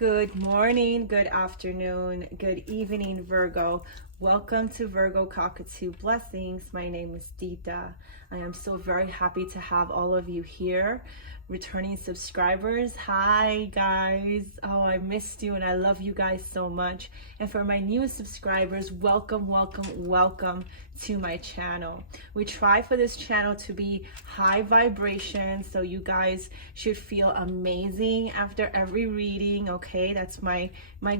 Good morning, good afternoon, good evening, Virgo. Welcome to Virgo Cockatoo Blessings. My name is Dita. I am so very happy to have all of you here. Returning subscribers, hi guys. Oh, I missed you and I love you guys so much. And for my newest subscribers, welcome, welcome, welcome to my channel. We try for this channel to be high vibration, so you guys should feel amazing after every reading. Okay, that's my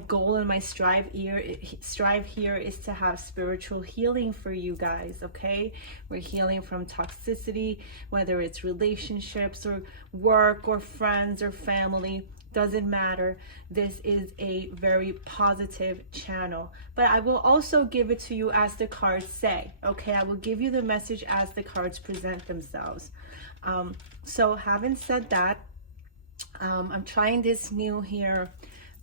goal and my strive here is to have spiritual healing for you guys. Okay, we're healing from toxicity, whether it's relationships or work or friends or family. Doesn't matter. This is a very positive channel, but I will also give it to you as the cards say. Okay, I will give you the message as the cards present themselves. So having said that, I'm trying this new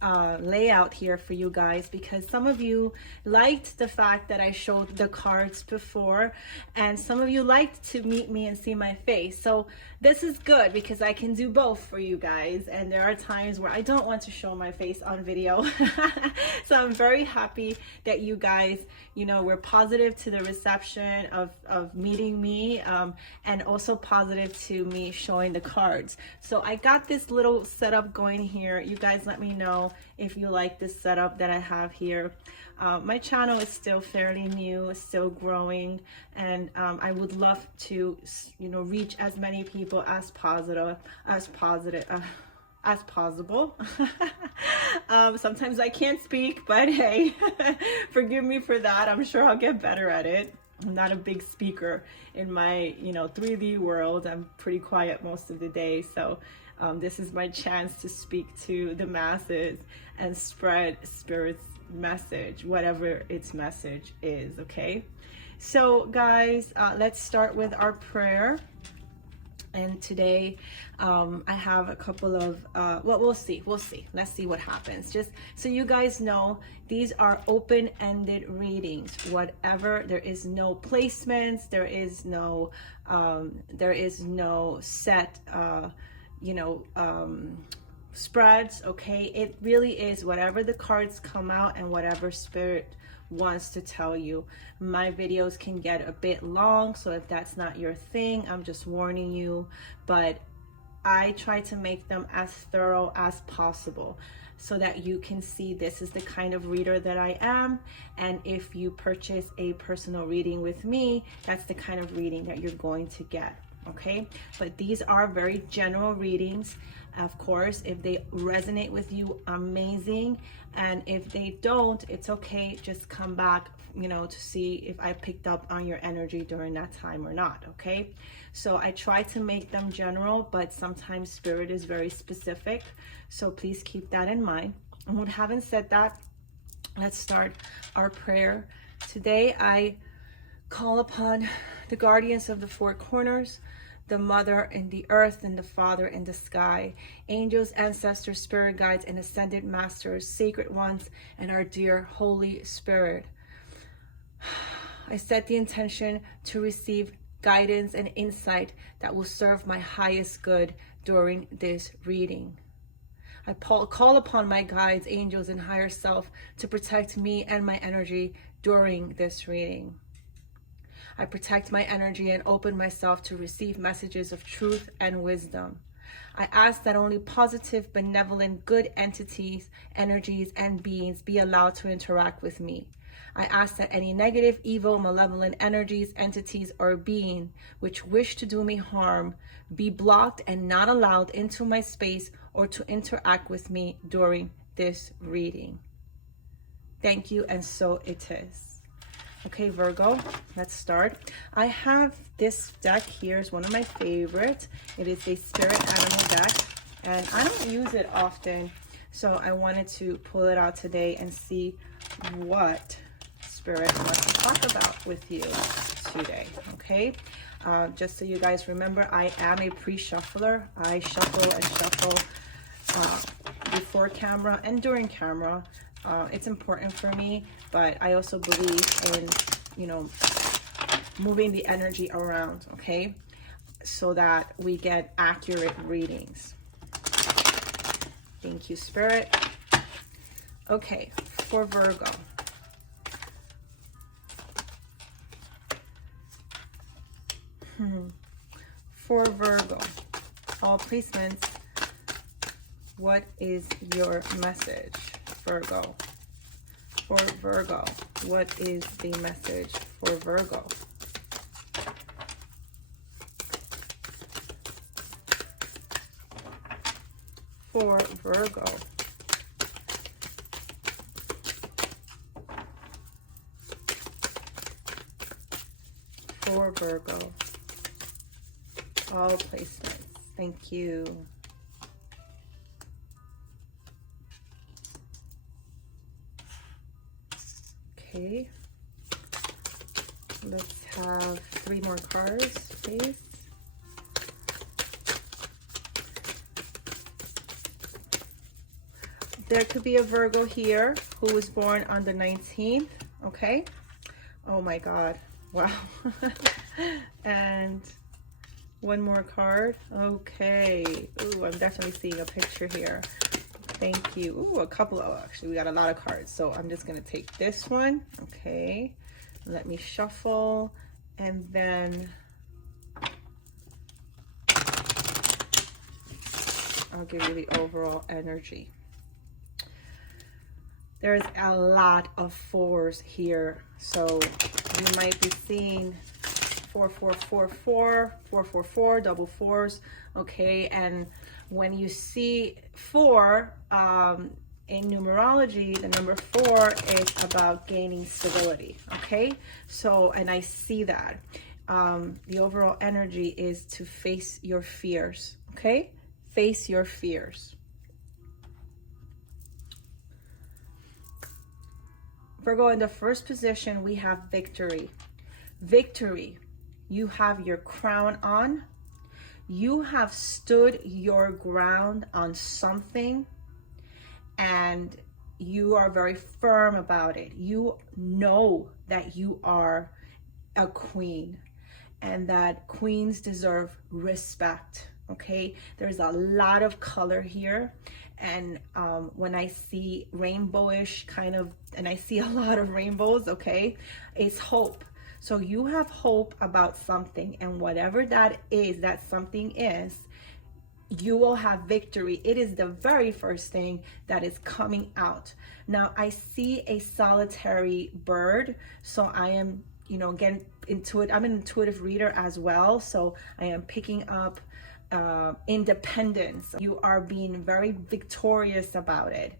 layout here for you guys, because some of you liked the fact that I showed the cards before, and some of you liked to meet me and see my face. So this is good because I can do both for you guys, and there are times where I don't want to show my face on video. So I'm very happy that you guys, were positive to the reception of meeting me, and also positive to me showing the cards. So I got this little setup going here. You guys let me know if you like this setup that I have here. My channel is still fairly new, still growing, and I would love to, reach as many people as possible. Sometimes I can't speak, but hey, forgive me for that. I'm sure I'll get better at it. I'm not a big speaker in my 3D world. I'm pretty quiet most of the day, so this is my chance to speak to the masses and spread Spirit's message, whatever its message is. Okay, so guys, let's start with our prayer. And today I have a couple of we'll see, let's see what happens. Just so you guys know, these are open-ended readings. Whatever, there is no placements, there is no set spreads. Okay, it really is whatever the cards come out and whatever Spirit wants to tell you. My videos can get a bit long, so if that's not your thing, I'm just warning you, but I try to make them as thorough as possible so that you can see this is the kind of reader that I am. And if you purchase a personal reading with me, that's the kind of reading that you're going to get. Okay, but these are very general readings. Of course, if they resonate with you, amazing, and if they don't, it's okay. Just come back, to see if I picked up on your energy during that time or not. Okay, so I try to make them general, but sometimes Spirit is very specific, so please keep that in mind. And with having said that, let's start our prayer. Today I call upon the guardians of the four corners, the Mother in the earth and the Father in the sky, angels, ancestors, spirit guides, and ascended masters, sacred ones, and our dear Holy Spirit. I set the intention to receive guidance and insight that will serve my highest good during this reading. I call upon my guides, angels, and higher self to protect me and my energy during this reading. I protect my energy and open myself to receive messages of truth and wisdom. I ask that only positive, benevolent, good entities, energies, and beings be allowed to interact with me. I ask that any negative, evil, malevolent energies, entities, or being which wish to do me harm be blocked and not allowed into my space or to interact with me during this reading. Thank you, and so it is. Okay, Virgo, let's start. I have this deck here. It's one of my favorites. It is a spirit animal deck, and I don't use it often, so I wanted to pull it out today and see what Spirit wants to talk about with you today. Okay, just so you guys remember, I am a pre-shuffler. I shuffle and shuffle before camera and during camera. It's important for me, but I also believe in, moving the energy around, okay, so that we get accurate readings. Thank you, Spirit. Okay, for Virgo. For Virgo, all placements, what is your message, Virgo? For Virgo, what is the message for Virgo? For Virgo. For Virgo. All placements. Thank you. Okay. Let's have 3 more cards, please. There could be a Virgo here who was born on the 19th, okay? Oh my God, wow. And 1 more card, okay. Ooh, I'm definitely seeing a picture here. Thank you. Ooh, a couple of, actually, we got a lot of cards. So I'm just gonna take this one, okay? Let me shuffle, and then I'll give you the overall energy. There's a lot of 4s here, so you might be seeing 4, 4, 4, 4, 4, 4, 4, double 4s, okay? And when you see 4 in numerology, the number 4 is about gaining stability, okay? So, and I see that. The overall energy is to face your fears, okay? Face your fears. Virgo, in the first position, we have victory. Victory. You have your crown on. You have stood your ground on something, and you are very firm about it. You know that you are a queen, and that queens deserve respect, okay? There's a lot of color here. And when I see rainbowish kind of, and I see a lot of rainbows, okay, it's hope. So you have hope about something, and whatever that is, that something is, you will have victory. It is the very first thing that is coming out. Now I see a solitary bird, so I am, you know, again, I'm an intuitive reader as well, so I am picking up independence. You are being very victorious about it.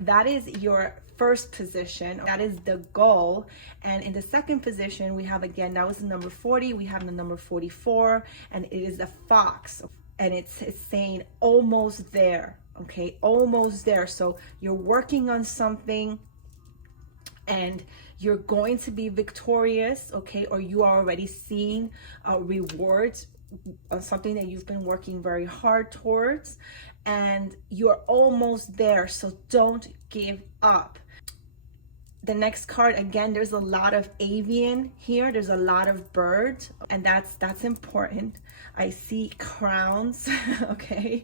That is your first position. That is the goal. And in the second position, we have, again, that was the number 40. We have the number 44, and it is a fox. And it's saying almost there, okay? Almost there. So you're working on something, and you're going to be victorious, okay? Or you are already seeing rewards on something that you've been working very hard towards, and you're almost there. So don't give up. The next card, again, there's a lot of avian here. There's a lot of birds, and that's important. I see crowns, okay?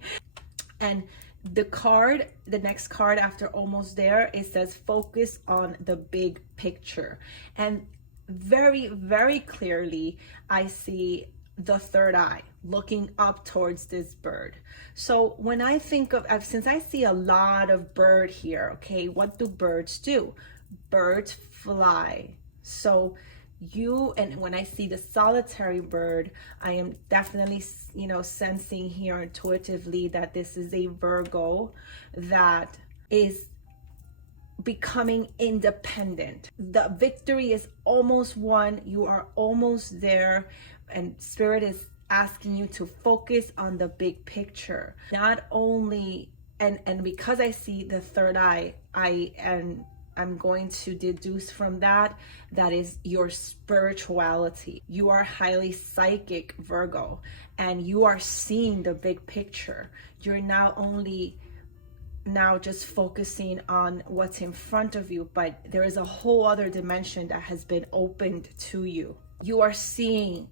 And the next card after almost there, it says focus on the big picture. And very, very clearly, I see the third eye looking up towards this bird. So when I think of, since I see a lot of bird here, okay, what do birds do? Birds fly. So and when I see the solitary bird, I am definitely, you know, sensing here intuitively that this is a Virgo that is becoming independent. The victory is almost won. You are almost there, and Spirit is asking you to focus on the big picture. Not only, and because I see the third eye, I'm going to deduce from that is your spirituality. You are highly psychic, Virgo, and you are seeing the big picture. You're not only now just focusing on what's in front of you, but there is a whole other dimension that has been opened to you. You are seeing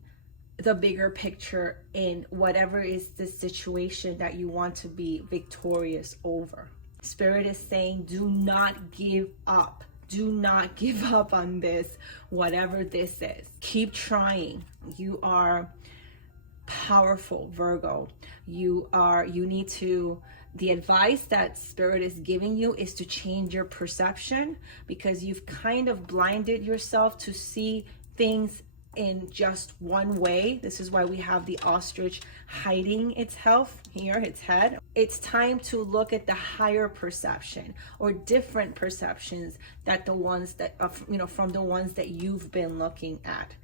the bigger picture in whatever is the situation that you want to be victorious over. Spirit is saying, do not give up. Do not give up on this, whatever this is. Keep trying. You are powerful, Virgo. You need to, the advice that Spirit is giving you is to change your perception, because you've kind of blinded yourself to see things in just one way. This is why we have the ostrich hiding its head. It's time to look at the higher perception, or different perceptions, that the ones that from the ones that you've been looking at.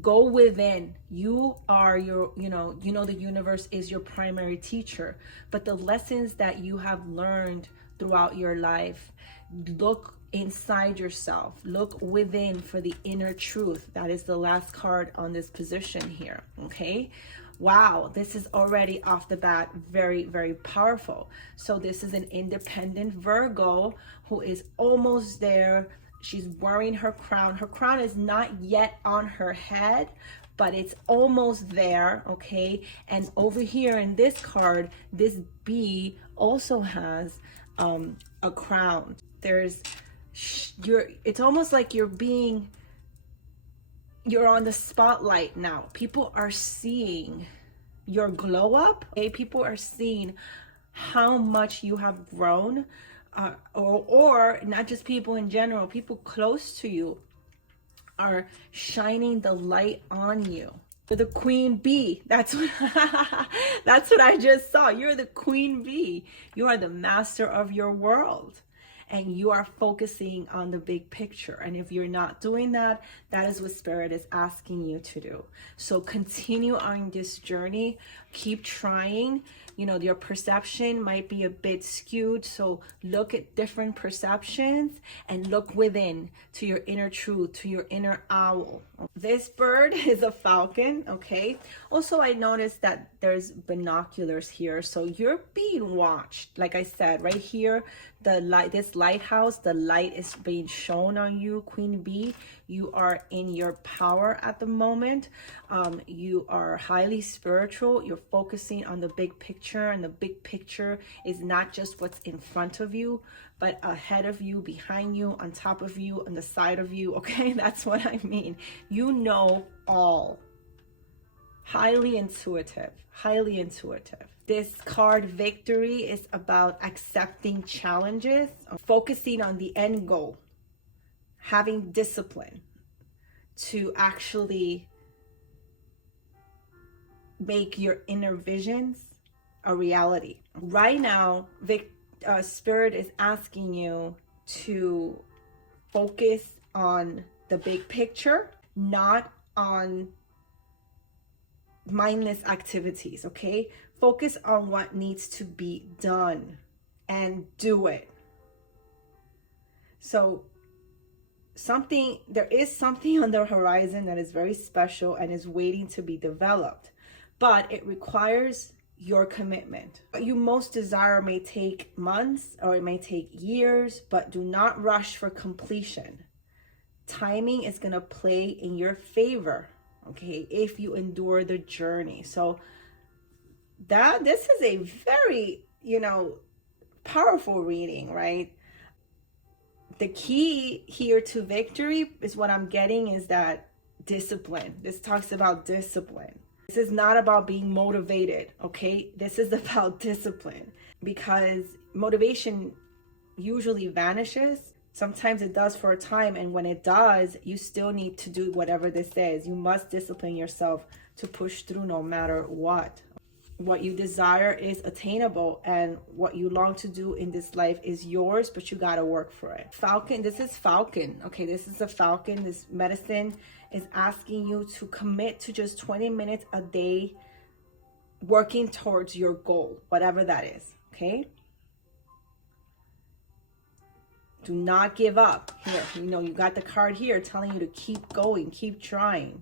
Go within. You are your, the universe is your primary teacher, but the lessons that you have learned throughout your life, look inside yourself, look within for the inner truth. That is the last card on this position here. Okay, wow, this is already off the bat very, very powerful. So this is an independent Virgo who is almost there. She's wearing her crown. Her crown is not yet on her head, but it's almost there. Okay, and over here in this card, this bee also has a crown. It's almost like you're on the spotlight now. People are seeing your glow up. Okay? People are seeing how much you have grown, or not just people in general, people close to you are shining the light on you. You're the queen bee. That's what I just saw. You're the queen bee. You are the master of your world, and you are focusing on the big picture. And if you're not doing that, that is what Spirit is asking you to do. So continue on this journey. Keep trying. Your perception might be a bit skewed. So look at different perceptions and look within to your inner truth, to your inner owl. This bird is a falcon, okay? Also, I noticed that there's binoculars here. So you're being watched. Like I said, right here, this lighthouse, the light is being shown on you, Queen Bee. You are in your power at the moment. You are highly spiritual. You're focusing on the big picture, and the big picture is not just what's in front of you, but ahead of you, behind you, on top of you, on the side of you. Okay, that's what I mean. You know all. Highly intuitive, highly intuitive. This card, Victory, is about accepting challenges, focusing on the end goal, having discipline to actually make your inner visions a reality. Right now, Spirit is asking you to focus on the big picture, not on mindless activities, okay? Focus on what needs to be done and do it. So there is something on the horizon that is very special and is waiting to be developed, but it requires your commitment. What you most desire may take months or it may take years, but do not rush for completion. Timing is going to play in your favor, okay, if you endure the journey. So this is a very, powerful reading, right? The key here to victory is what I'm getting is that discipline. This talks about discipline. This is not about being motivated, okay? This is about discipline, because motivation usually vanishes. Sometimes it does for a time, and when it does, you still need to do whatever this is. You must discipline yourself to push through no matter what. What you desire is attainable, and what you long to do in this life is yours, but you gotta work for it. Falcon, this is Falcon, okay? This is a Falcon. This medicine is asking you to commit to just 20 minutes a day working towards your goal, whatever that is, okay? Do not give up. Here, you got the card here telling you to keep going, keep trying,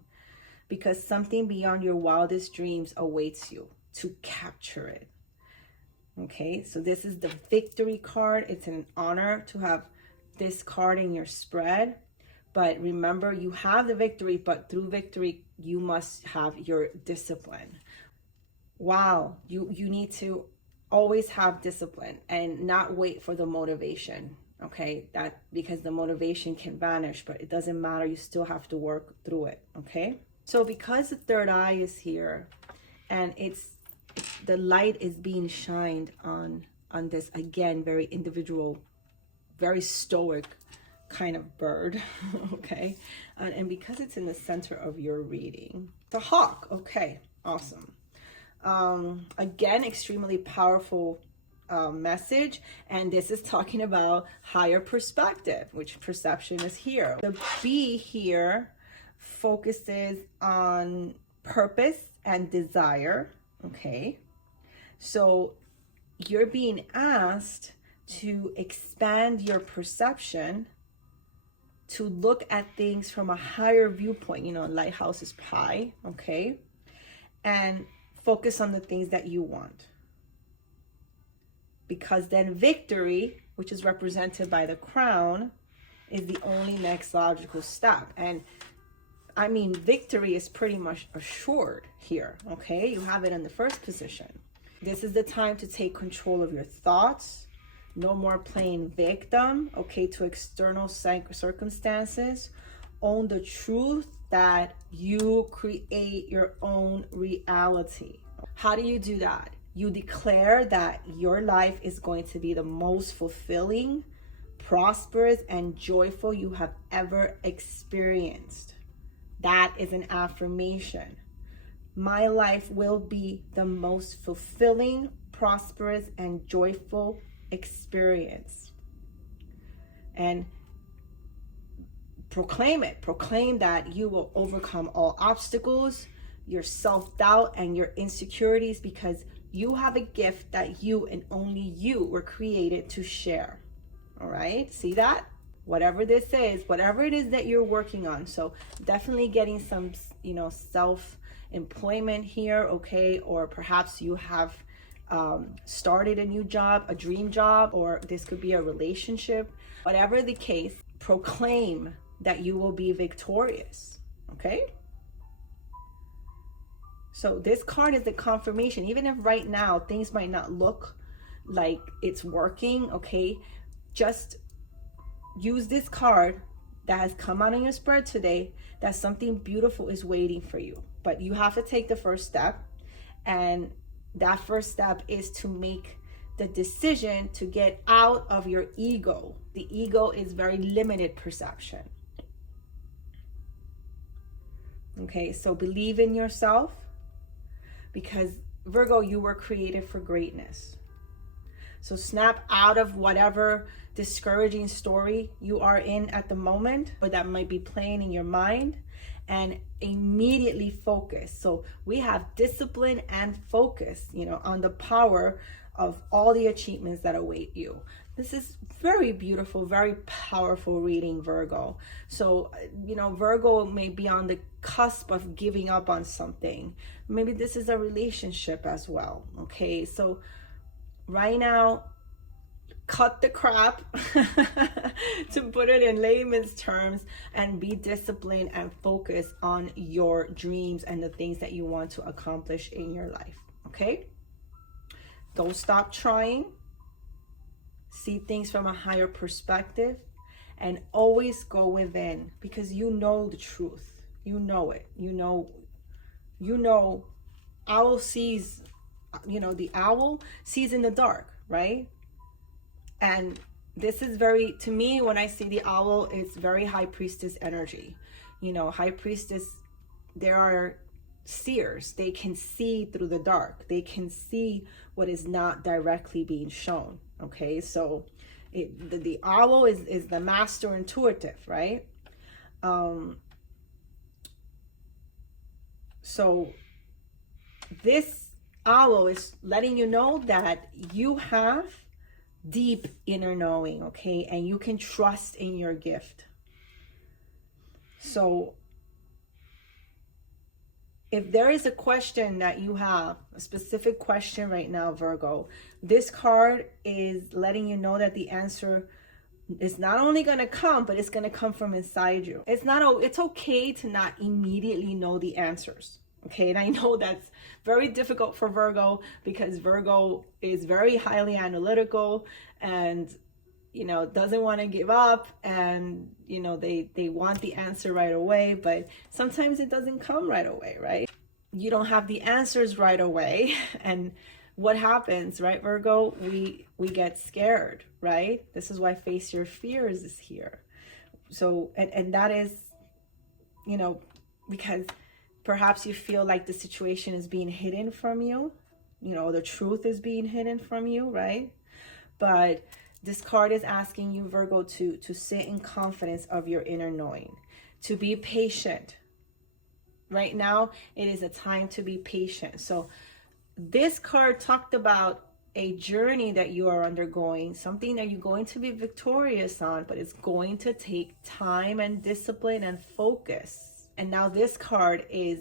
because something beyond your wildest dreams awaits you to capture it. Okay, so this is the victory card. It's an honor to have this card in your spread. But remember, you have the victory, but through victory, you must have your discipline. Wow, you need to always have discipline and not wait for the motivation. Okay, that because the motivation can vanish, but it doesn't matter. You still have to work through it. Okay, so because the third eye is here, and it's the light is being shined on this, again, very individual, very stoic kind of bird. Okay, and because it's in the center of your reading, the hawk. Okay, awesome. Again, extremely powerful message, and this is talking about higher perspective, which perception is here. The bee here focuses on purpose and desire. Okay, so you're being asked to expand your perception, to look at things from a higher viewpoint. You know, lighthouse is pie. Okay, and focus on the things that you want, because then victory, which is represented by the crown, is the only next logical step. And I mean, victory is pretty much assured here. Okay, you have it in the first position. This is the time to take control of your thoughts. No more playing victim, okay, to external circumstances. Own the truth that you create your own reality. How do you do that? You declare that your life is going to be the most fulfilling, prosperous, and joyful you have ever experienced. That is an affirmation. My life will be the most fulfilling, prosperous, and joyful experience. And proclaim it. Proclaim that you will overcome all obstacles, your self-doubt, and your insecurities, because you have a gift that you and only you were created to share. All right, see that? Whatever this is, whatever it is that you're working on. So definitely getting some, you know, self-employment here, okay? Or perhaps you have started a new job, a dream job, or this could be a relationship. Whatever the case, proclaim that you will be victorious, okay? So this card is a confirmation. Even if right now things might not look like it's working, okay? Just use this card that has come out in your spread today, that something beautiful is waiting for you. But you have to take the first step. And that first step is to make the decision to get out of your ego. The ego is very limited perception. Okay, so believe in yourself, because Virgo, you were created for greatness. So snap out of whatever discouraging story you are in at the moment, or that might be playing in your mind, and immediately focus. So we have discipline and focus, you know, on the power of all the achievements that await you. This is very beautiful, very powerful reading, Virgo. So, you know, Virgo may be on the cusp of giving up on something. Maybe this is a relationship as well, okay? So right now, cut the crap, to put it in layman's terms, and be disciplined and focus on your dreams and the things that you want to accomplish in your life, okay? Don't stop trying. See things from a higher perspective, and always go within, because you know the truth. You know it. You know, owl sees, you know, the owl sees in the dark, right? And this is very, to me, when I see the owl, it's very high priestess energy. You know, high priestess, there are seers. They can see through the dark. They can see what is not directly being shown. Okay, so the owl is the master intuitive, right? So this owl is letting you know that you have deep inner knowing, okay? And you can trust in your gift. So if there is a question that you have, a specific question right now, Virgo, this card is letting you know that the answer is not only going to come, but it's going to come from inside you. It's okay to not immediately know the answers, Okay, and I know that's very difficult for Virgo because Virgo is very highly analytical and, you know, doesn't want to give up, and, you know, they want the answer right away, but sometimes it doesn't come right away, right? You don't have the answers right away. And what happens, right, Virgo? We get scared, right? This is why Face Your Fears is here. So, and that is, you know, because perhaps you feel like the situation is being hidden from you, you know, the truth is being hidden from you, right? But this card is asking you, Virgo, to sit in confidence of your inner knowing, to be patient. Right now, it is a time to be patient. So this card talked about a journey that you are undergoing, something that you're going to be victorious on, but it's going to take time and discipline and focus. And now this card is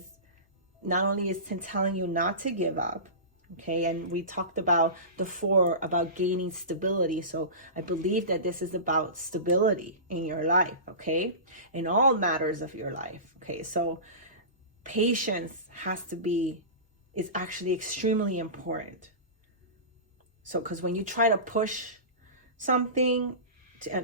not only is telling you not to give up, okay, and we talked about the 4 about gaining stability. So I believe that this is about stability in your life, okay, in all matters of your life, okay. So patience is actually extremely important. So because when you try to push something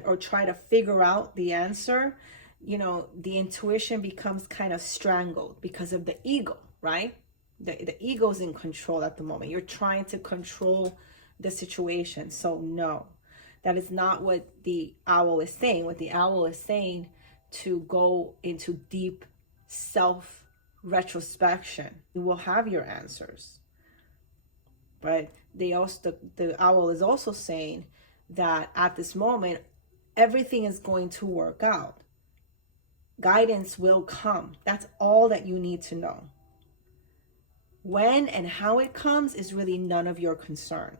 or try to figure out the answer, you know, the intuition becomes kind of strangled because of the ego, right? The ego's in control at the moment. You're trying to control the situation. So no, that is not what the owl is saying. What the owl is saying, to go into deep self retrospection. You will have your answers. But the owl is also saying that at this moment, everything is going to work out. Guidance will come. That's all that you need to know. When and how it comes is really none of your concern,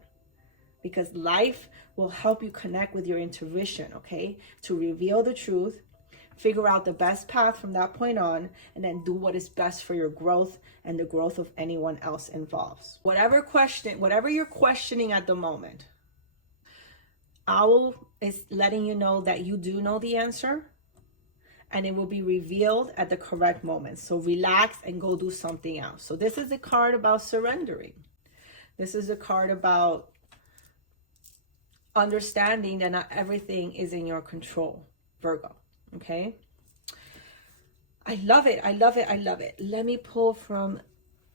because life will help you connect with your intuition, okay? To reveal the truth, figure out the best path from that point on, and then do what is best for your growth and the growth of anyone else involved. Whatever you're questioning at the moment, Owl is letting you know that you do know the answer, and it will be revealed at the correct moment. So relax and go do something else. So this is a card about surrendering. This is a card about understanding that not everything is in your control, Virgo, okay? I love it. I love it. I love it. Let me pull from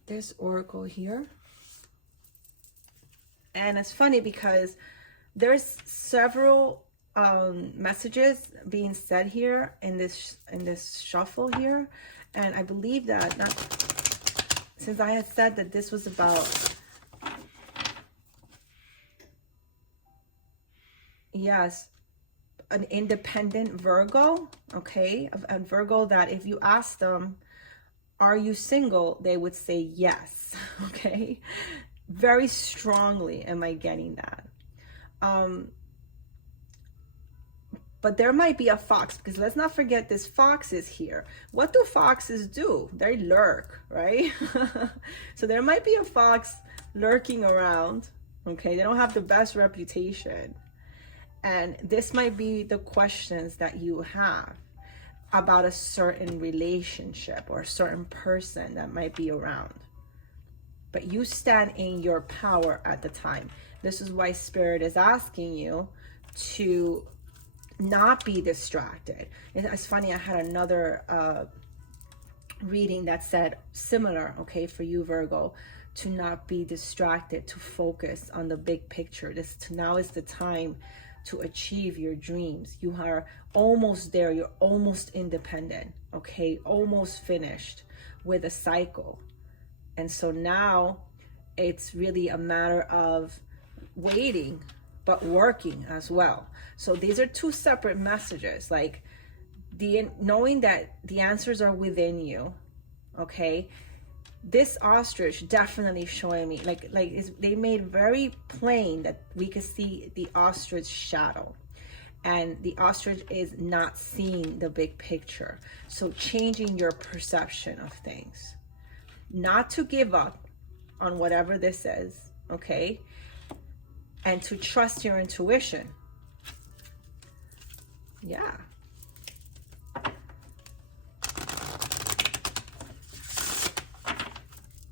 this oracle here. And it's funny because there's several messages being said here in this shuffle here, and I believe that since I had said that this was about, yes, an independent Virgo, okay, a Virgo that if you ask them, are you single, they would say yes, okay, very strongly am I getting that. But there might be a fox, because let's not forget this fox is here. What do foxes do? They lurk, right? So there might be a fox lurking around, okay? They don't have the best reputation. And this might be the questions that you have about a certain relationship or a certain person that might be around. But you stand in your power at the time. This is why Spirit is asking you to not be distracted. It's funny, I had another reading that said similar, okay, for you, Virgo, to not be distracted, to focus on the big picture. Now is the time to achieve your dreams. You are almost there. You're almost independent, okay, almost finished with a cycle. And so now it's really a matter of waiting, but working as well. So these are two separate messages, like knowing that the answers are within you, okay? This ostrich definitely showing me, they made very plain that we could see the ostrich shadow, and the ostrich is not seeing the big picture. So changing your perception of things, not to give up on whatever this is, okay? And to trust your intuition. Yeah.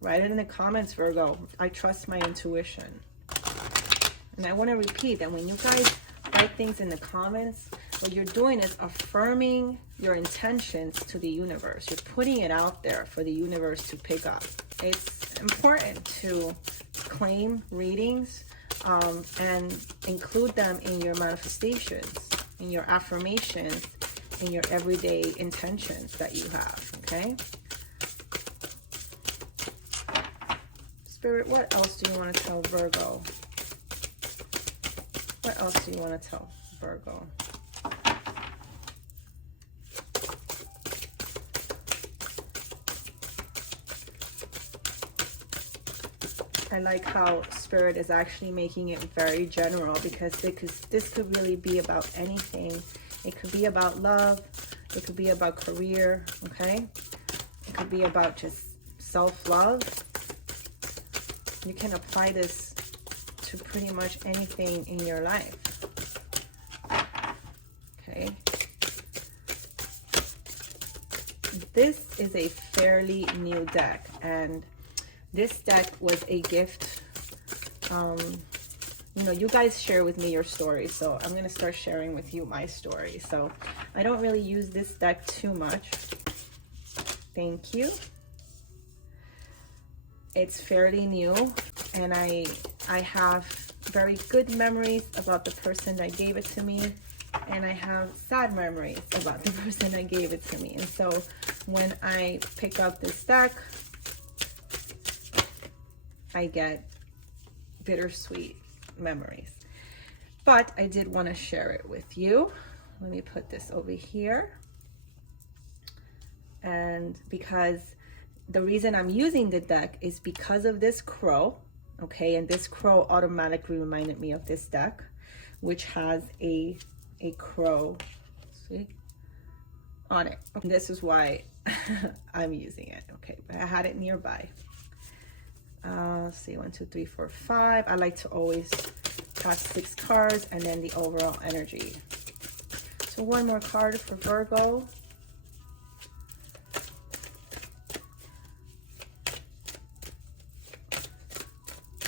Write it in the comments, Virgo. I trust my intuition. And I want to repeat that when you guys write things in the comments, what you're doing is affirming your intentions to the universe. You're putting it out there for the universe to pick up. It's important to claim readings and include them in your manifestations, in your affirmations, in your everyday intentions that you have, okay? Spirit, what else do you want to tell Virgo? What else do you want to tell Virgo? I like how Spirit is actually making it very general, because this could really be about anything. It could be about love. It could be about career, okay? It could be about just self-love. You can apply this to pretty much anything in your life, okay? This is a fairly new deck, and this deck was a gift. You know, you guys share with me your story, so I'm going to start sharing with you my story. So I don't really use this deck too much. Thank you. It's fairly new, and I have very good memories about the person that gave it to me, and I have sad memories about the person that gave it to me. And so when I pick up this deck, I get bittersweet memories. But I did want to share it with you. Let me put this over here. And because the reason I'm using the deck is because of this crow, okay? And this crow automatically reminded me of this deck, which has a crow, see, on it. This is why I'm using it, okay? But I had it nearby. Let's see, 1, 2, 3, 4, 5. I like to always have 6 cards and then the overall energy. So one more card for Virgo.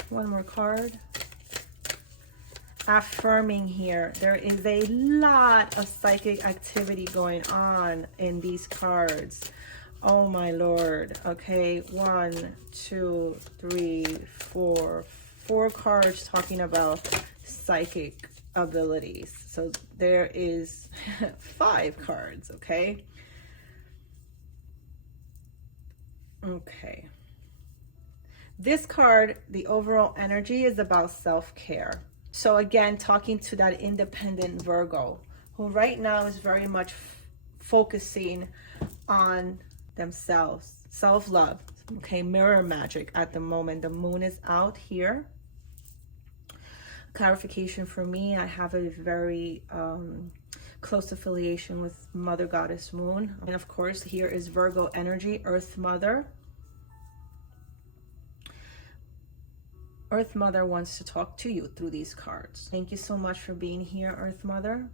One more card. Affirming here. There is a lot of psychic activity going on in these cards. Oh my Lord. Okay, 1, 2, 3, 4. 4 cards talking about psychic abilities. So there is 5 cards, okay? Okay. This card, the overall energy is about self-care. So again, talking to that independent Virgo, who right now is very much focusing on themselves, self-love, okay? Mirror magic at the moment. The moon is out here. Clarification for me, I have a very close affiliation with Mother Goddess Moon. And of course, here is Virgo energy, Earth Mother. Earth Mother wants to talk to you through these cards. Thank you so much for being here, Earth Mother.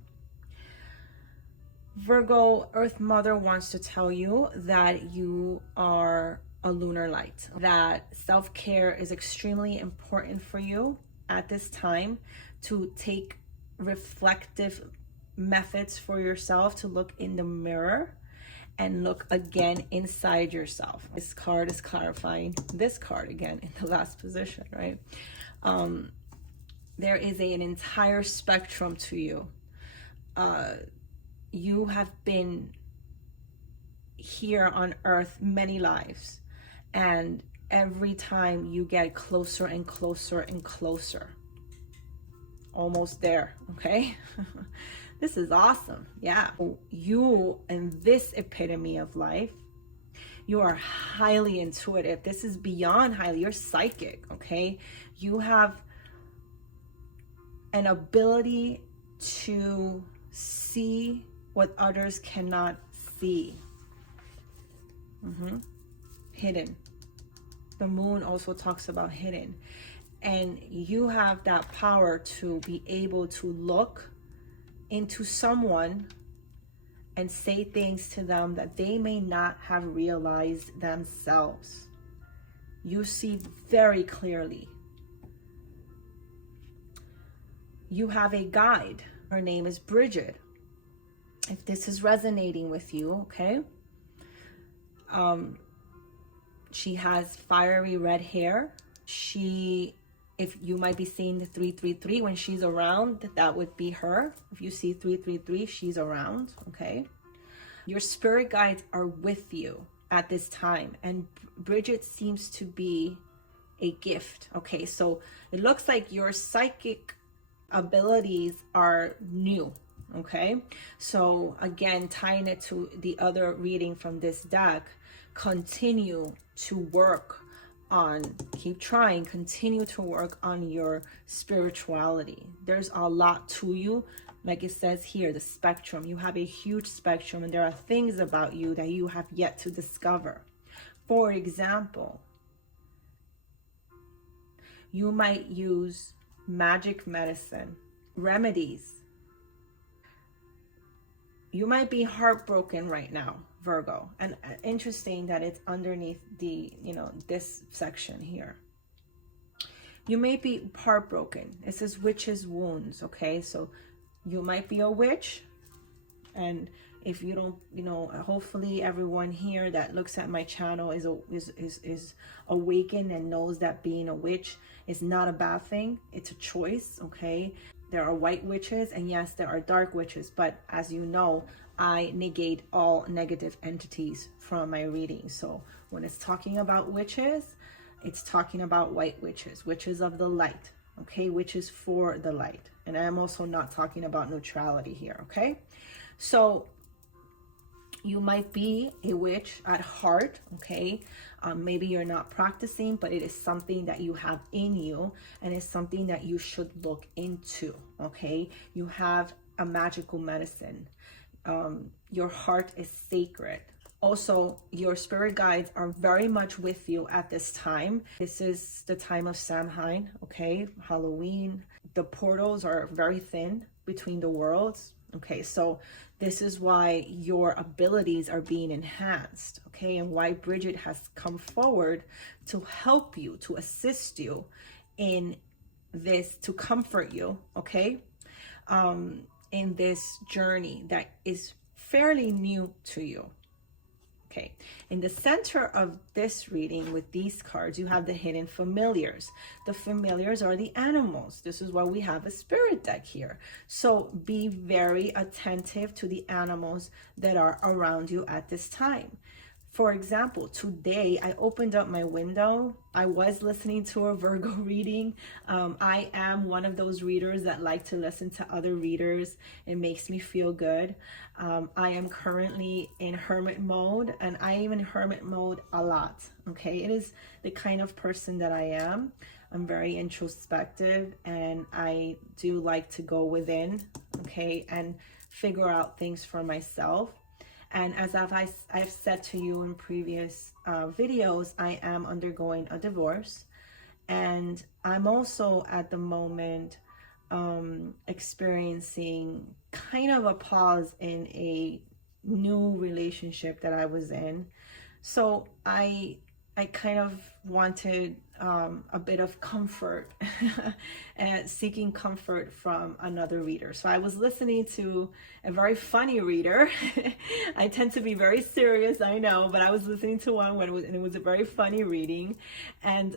Virgo, Earth Mother wants to tell you that you are a lunar light, that self-care is extremely important for you at this time, to take reflective methods for yourself, to look in the mirror and look again inside yourself. This card is clarifying this card again in the last position, right? There is an entire spectrum to you. You have been here on earth many lives, and every time you get closer and closer and closer. Almost there, okay? This is awesome. Yeah. You, in this epitome of life, you are highly intuitive. This is beyond highly. You're psychic, okay? You have an ability to see what others cannot see. Hidden. The moon also talks about hidden. And you have that power to be able to look into someone and say things to them that they may not have realized themselves. You see very clearly. You have a guide. Her name is Bridget. If this is resonating with you, okay? She has fiery red hair. If you might be seeing the 333 when she's around, that would be her. If you see 333, she's around, okay? Your spirit guides are with you at this time, and Bridget seems to be a gift, okay? So it looks like your psychic abilities are new, okay? So again, tying it to the other reading from this deck, continue to work on, keep trying, continue to work on your spirituality. There's a lot to you. Like it says here, the spectrum. You have a huge spectrum, and there are things about you that you have yet to discover. For example, you might use magic medicine, remedies. You might be heartbroken right now, Virgo. And interesting that it's underneath the, this section here. You may be heartbroken. It says witch's wounds, okay? So you might be a witch. And if you don't, hopefully everyone here that looks at my channel is awakened and knows that being a witch is not a bad thing. It's a choice, okay? There are white witches, and yes, there are dark witches, but as you know, I negate all negative entities from my reading. So when it's talking about witches, it's talking about white witches, witches of the light, okay? Witches for the light. And I'm also not talking about neutrality here, okay? So you might be a witch at heart, okay? Maybe you're not practicing, but it is something that you have in you, and it's something that you should look into, okay? You have a magical medicine. Your heart is sacred. Also, your spirit guides are very much with you at this time. This is the time of Samhain, okay? Halloween. The portals are very thin between the worlds. Okay, so this is why your abilities are being enhanced, okay? And why Bridget has come forward to help you, to assist you in this, to comfort you, okay? In this journey that is fairly new to you. Okay, in the center of this reading with these cards, you have the hidden familiars. The familiars are the animals. This is why we have a spirit deck here. So be very attentive to the animals that are around you at this time. For example, today I opened up my window. I was listening to a Virgo reading. I am one of those readers that like to listen to other readers. It makes me feel good. I am currently in hermit mode, and I am in hermit mode a lot. Okay, it is the kind of person that I am. I'm very introspective, and I do like to go within, okay, and figure out things for myself. And as I've said to you in previous videos, I am undergoing a divorce. And I'm also at the moment experiencing kind of a pause in a new relationship that I was in. So I kind of wanted a bit of comfort and seeking comfort from another reader. So I was listening to a very funny reader. I tend to be very serious, I know, but I was listening to one and it was a very funny reading. And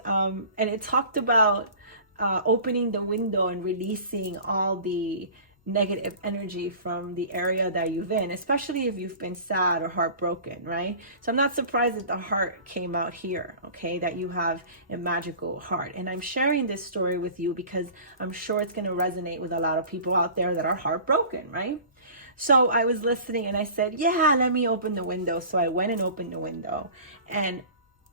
it talked about opening the window and releasing all the negative energy from the area that you've in, especially if you've been sad or heartbroken, right? So I'm not surprised that the heart came out here, okay, that you have a magical heart. And I'm sharing this story with you because I'm sure it's going to resonate with a lot of people out there that are heartbroken, right? So I was listening and I said, yeah, let me open the window. So I went and opened the window, and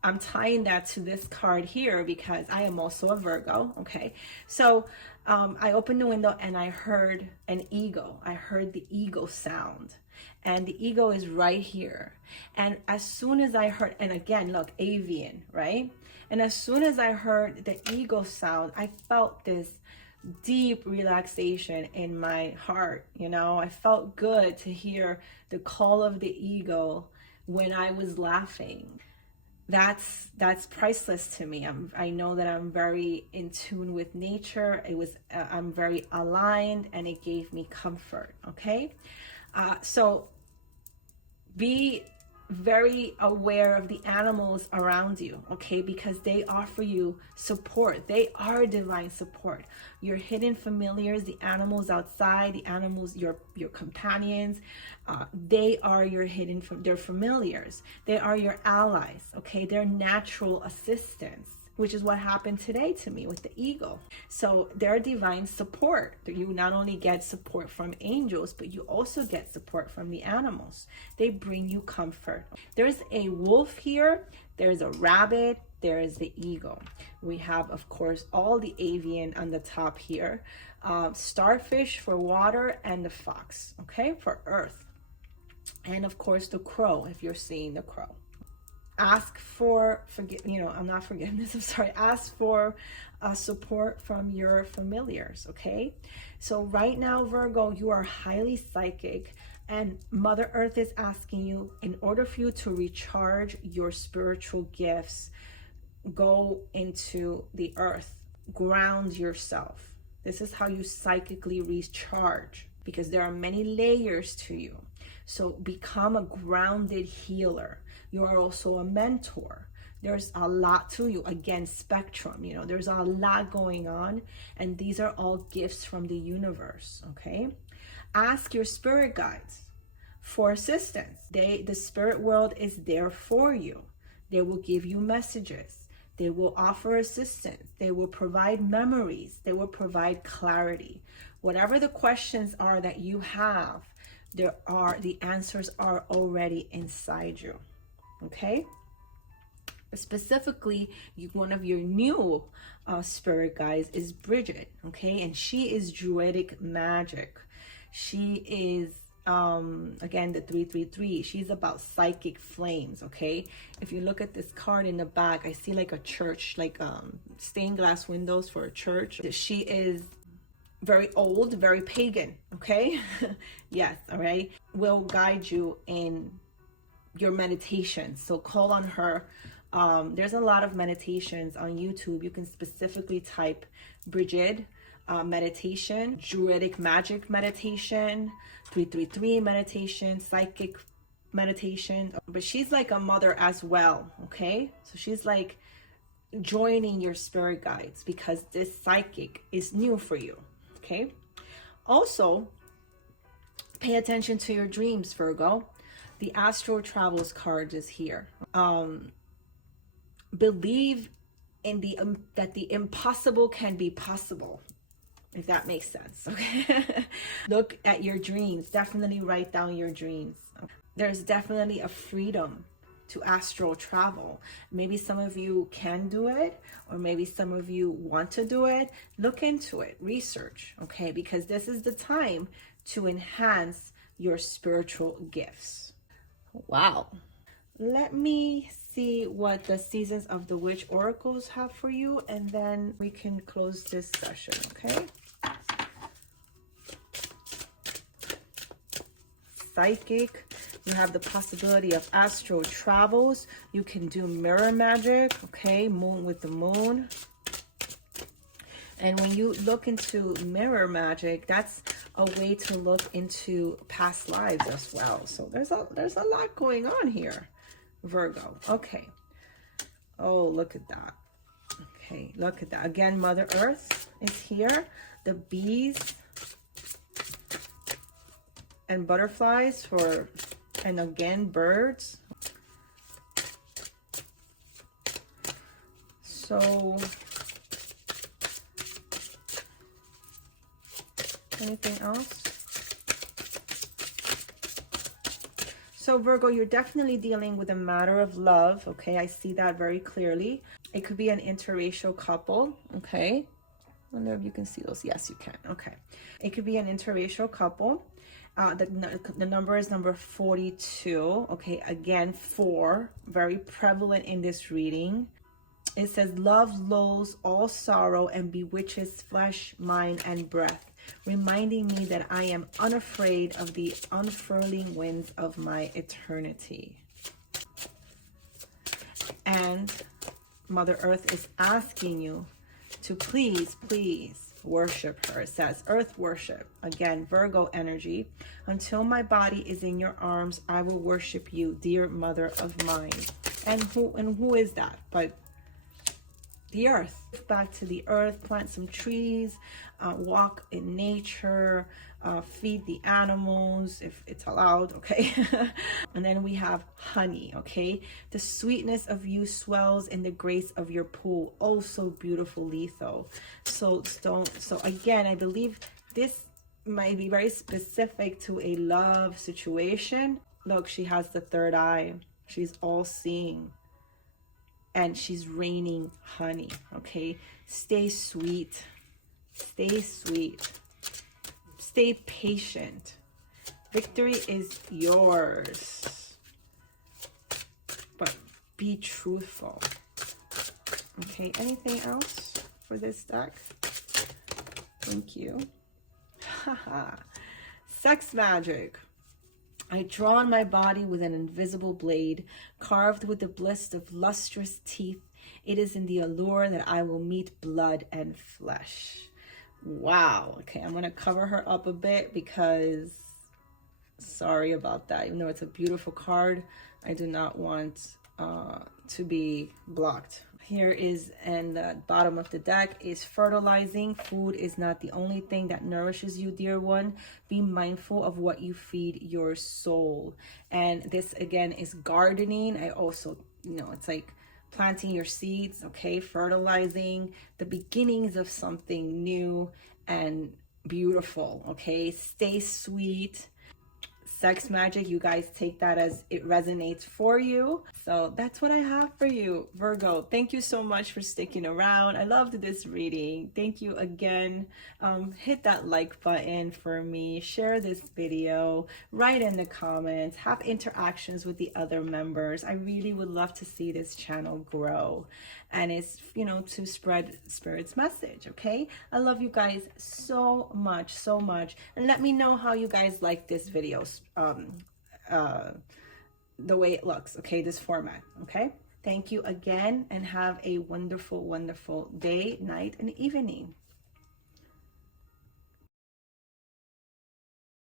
I'm tying that to this card here because I am also a Virgo, okay? So I opened the window and I heard an eagle. I heard the eagle sound, and the eagle is right here. And as soon as I heard, and again, look, avian, right? And as soon as I heard the eagle sound, I felt this deep relaxation in my heart, you know? I felt good to hear the call of the eagle when I was laughing. that's priceless to me. I know that I'm very in tune with nature. I'm very aligned, and it gave me comfort. Okay, so be very aware of the animals around you, okay, because they offer you support. They are divine support. Your hidden familiars, the animals outside, the animals, your companions, they are your they're familiars. They are your allies, okay. They're natural assistants, which is what happened today to me with the eagle. So they're divine support. You not only get support from angels, but you also get support from the animals. They bring you comfort. There's a wolf here, there's a rabbit, there's the eagle. We have, of course, all the avian on the top here. Starfish for water, and the fox, okay, for earth. And of course the crow, if you're seeing the crow. Ask for ask for support from your familiars, okay? So right now, Virgo, you are highly psychic, and Mother Earth is asking you, in order for you to recharge your spiritual gifts, go into the earth, ground yourself. This is how you psychically recharge, because there are many layers to you. So become a grounded healer. You are also a mentor. There's a lot to you. Again, spectrum, there's a lot going on, and these are all gifts from the universe, okay? Ask your spirit guides for assistance. The spirit world is there for you. They will give you messages. They will offer assistance. They will provide memories. They will provide clarity. Whatever the questions are that you have, the answers are already inside you. Okay, specifically, one of your new spirit guides is Bridget. Okay, and she is druidic magic. She is again the 333. She's about psychic flames. Okay, if you look at this card in the back, I see like a church, like stained glass windows for a church. She is very old, very pagan. Okay, yes, all right, will guide you in your meditation. So call on her. There's a lot of meditations on YouTube. You can specifically type Bridget meditation, druidic magic meditation, 333 meditation, psychic meditation. But she's like a mother as well, okay? So she's like joining your spirit guides, because this psychic is new for you, okay? Also, pay attention to your dreams, Virgo. The Astral Travels card is here. Believe in that the impossible can be possible, if that makes sense, okay? Look at your dreams. Definitely write down your dreams. There's definitely a freedom to astral travel. Maybe some of you can do it, or maybe some of you want to do it. Look into it, research, okay? Because this is the time to enhance your spiritual gifts. Wow. Let me see what the Seasons of the Witch oracles have for you, and then we can close this session, okay? Psychic, you have the possibility of astral travels. You can do mirror magic, okay? Moon with the moon. And when you look into mirror magic, that's a way to look into past lives as well. So there's a lot going on here, Virgo. Okay. Oh, look at that. Okay, look at that. Again, Mother Earth is here. The bees and butterflies and again, birds. So anything else? So Virgo, you're definitely dealing with a matter of love, okay? I see that very clearly. It could be an interracial couple, okay? I wonder if you can see those. Yes, you can. Okay. It could be an interracial couple. The number is number 42. Okay, again, 4, very prevalent in this reading. It says, love lulls all sorrow and bewitches flesh, mind, and breath, reminding me that I am unafraid of the unfurling winds of my eternity. And Mother Earth is asking you to please, please worship her. It says earth worship. Again, Virgo energy. Until my body is in your arms, I will worship you, dear mother of mine. And who is that? But the earth. Back to the earth, plant some trees, walk in nature, feed the animals if it's allowed, okay? And then we have honey, okay? The sweetness of you swells in the grace of your pool. Oh, so beautiful, Letho. So again, I believe this might be very specific to a love situation. Look, she has the third eye. She's all seeing. And she's raining honey, okay? Stay sweet. Stay sweet. Stay patient. Victory is yours. But be truthful. Okay, anything else for this deck? Thank you. Haha. Sex magic. I draw on my body with an invisible blade, carved with the bliss of lustrous teeth. It is in the allure that I will meet blood and flesh. Wow. Okay, I'm going to cover her up a bit because, sorry about that. Even though it's a beautiful card, I do not want to be blocked. Here is, and the bottom of the deck is fertilizing. Food is not the only thing that nourishes you, dear one. Be mindful of what you feed your soul. And this again is gardening. I also, it's like planting your seeds, okay? Fertilizing, the beginnings of something new and beautiful, okay? Stay sweet. Sex magic, you guys take that as it resonates for you. So that's what I have for you, Virgo. Thank you so much for sticking around. I loved this reading. Thank you again. Hit that like button for me. Share this video. Write in the comments. Have interactions with the other members. I really would love to see this channel grow. And it's, to spread Spirit's message, okay? I love you guys so much, so much. And let me know how you guys like this video, the way it looks, okay? This format, okay? Thank you again, and have a wonderful, wonderful day, night, and evening.